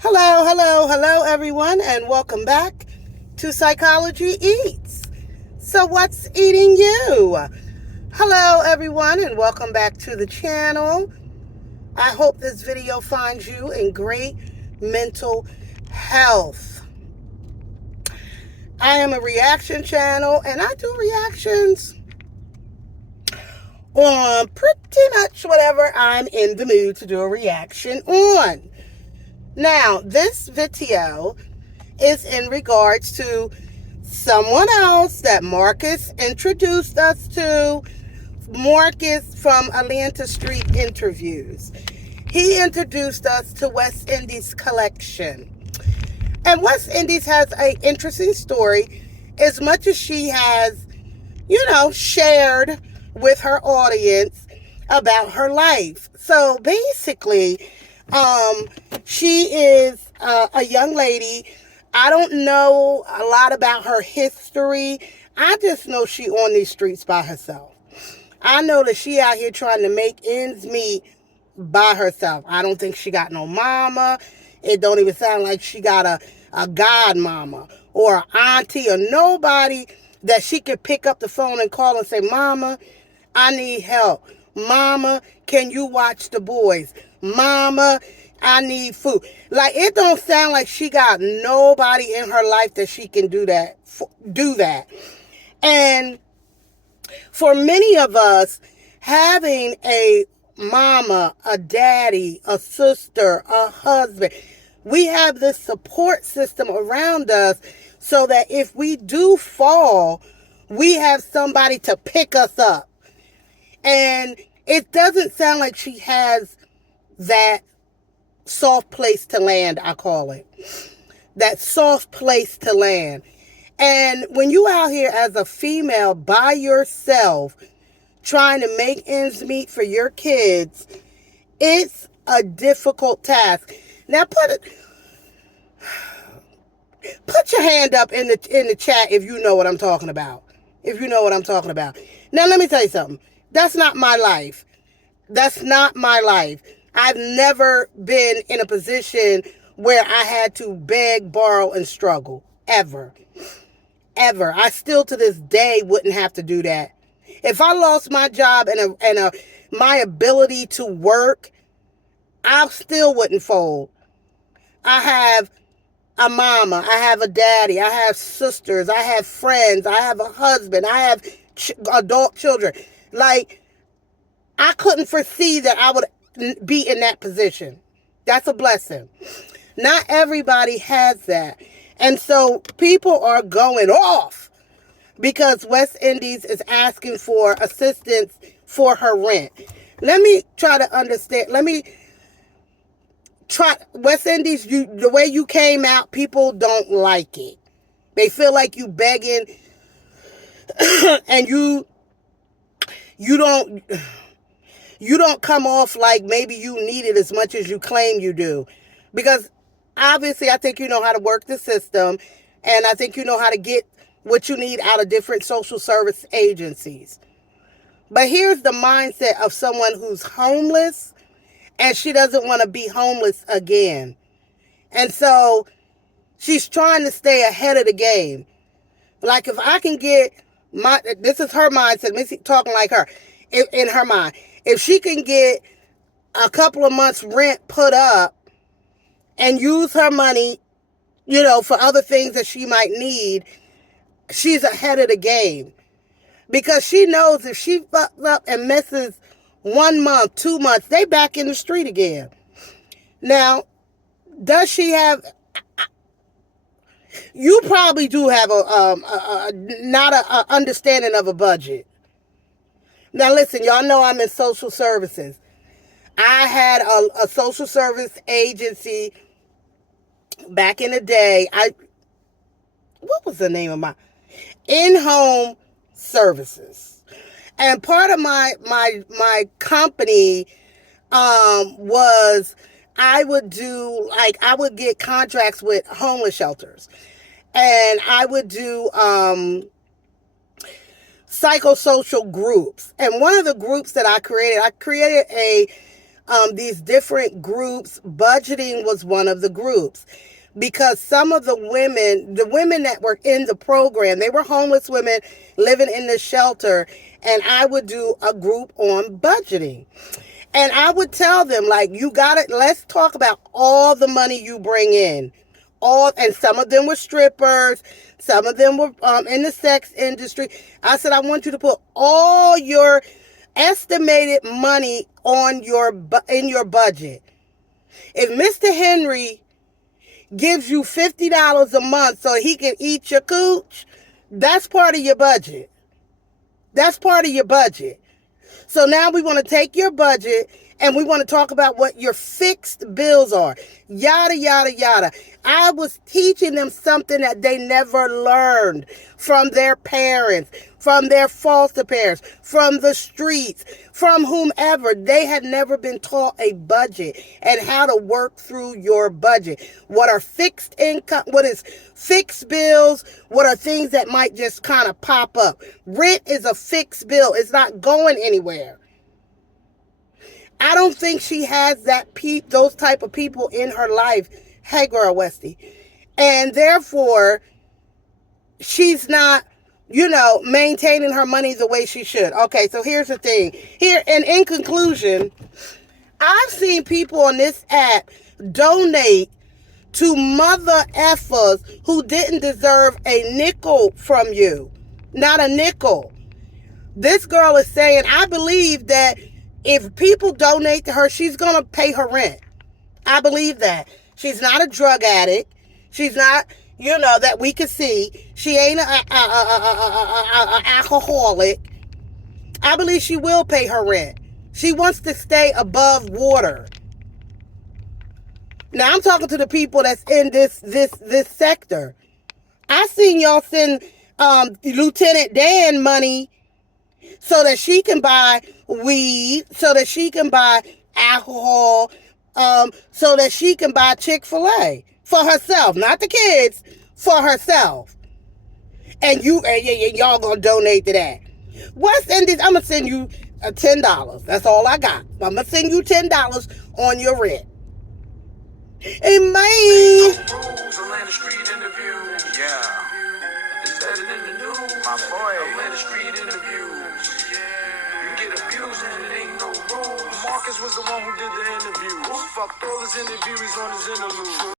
Hello, hello, hello, everyone, and welcome back to Psychology Eats. So, what's eating you? Hello, everyone, and welcome back to the channel. I hope this video finds you in great mental health. I am a reaction channel, and I do reactions on pretty much whatever I'm in the mood to do a reaction on. Now, this video is in regards to someone else that Marcus introduced us to. Marcus from Atlanta Street Interviews. He introduced us to West Indies Collection. And West Indies has an interesting story as much as she has, shared with her audience about her life. So basically, she is a young lady. I don't know a lot about her history. I just know she on these streets by herself. I know that she out here trying to make ends meet by herself. I don't think she got no mama. It don't even sound like she got a godmama or an auntie or nobody that she could pick up the phone and call and say, Mama, I need help. Mama, can you watch the boys? Mama, I need food. Like, it don't sound like she got nobody in her life that she can do that. And for many of us, having a mama, a daddy, a sister, a husband, we have this support system around us so that if we do fall, we have somebody to pick us up. And it doesn't sound like she has that soft place to land, I call it. That soft place to land. And when you out here as a female by yourself, trying to make ends meet for your kids, it's a difficult task. Now put your hand up in the chat if you know what I'm talking about. If you know what I'm talking about. Now let me tell you something. That's not my life. That's not my life. I've never been in a position where I had to beg, borrow, and struggle. Ever. I still to this day wouldn't have to do that. If I lost my job and my ability to work, I still wouldn't fold. I have a mama, I have a daddy, I have sisters, I have friends, I have a husband, I have adult children. Like, I couldn't foresee that I would be in that position. That's a blessing. Not everybody has that. And so people are going off because West Indies is asking for assistance for her rent. Let me try to understand. West Indies, the way you came out, people don't like it. They feel like you begging and you don't come off like maybe you need it as much as you claim you do. Because obviously, I think you know how to work the system, and I think you know how to get what you need out of different social service agencies. But here's the mindset of someone who's homeless, and she doesn't want to be homeless again. And so she's trying to stay ahead of the game. Like, if I can get this is her mindset, me talking like her, in her mind. If she can get a couple of months' rent put up, and use her money, for other things that she might need, she's ahead of the game. Because she knows if she fucks up and misses 1 month, 2 months, they back in the street again. Now, does she have... You probably do have not a understanding of a budget. Now, listen, y'all know I'm in social services. I had a social service agency back in the day. What was the name of my in-home services? And part of my company was I would get contracts with homeless shelters, and I would do psychosocial groups. And one of the groups that I created these different groups. Budgeting was one of the groups. Because some of the women that were in the program, they were homeless women living in the shelter, and I would do a group on budgeting. And I would tell them, like, you got it. Let's talk about all the money you bring in. And some of them were strippers. Some of them were in the sex industry. I said, I want you to put all your estimated money in your budget. If Mr. Henry gives you $50 a month so he can eat your cooch, that's part of your budget. That's part of your budget. So now we want to take your budget and we want to talk about what your fixed bills are. Yada, yada, yada. I was teaching them something that they never learned from their parents, from their foster parents, from the streets, from whomever. They had never been taught a budget and how to work through your budget. What are fixed income? What is fixed bills? What are things that might just kind of pop up? Rent is a fixed bill. It's not going anywhere. I don't think she has those type of people in her life. Hey, girl, Westy. And therefore, she's not, maintaining her money the way she should. Okay, so here's the thing. And in conclusion, I've seen people on this app donate to mother effers who didn't deserve a nickel from you. Not a nickel. This girl is saying, I believe that if people donate to her, she's going to pay her rent. I believe that. She's not a drug addict. She's not, that we can see. She ain't an alcoholic. I believe she will pay her rent. She wants to stay above water. Now, I'm talking to the people that's in this sector. I seen y'all send Lieutenant Dan money so that she can buy weed, so that she can buy alcohol, so that she can buy Chick-fil-A for herself, not the kids, for herself. And y'all gonna donate to that. What's in this? I'm gonna send you $10. That's all I got. I'm gonna send you $10 on your rent. Hey, man. Atlanta Street interview. Yeah. Is that it in the news? My boy. Atlanta Street interviews. Yeah. You get abused and it ain't no rules. Marcus was the one who did the interview. Fucked all his interviewees on his interlude.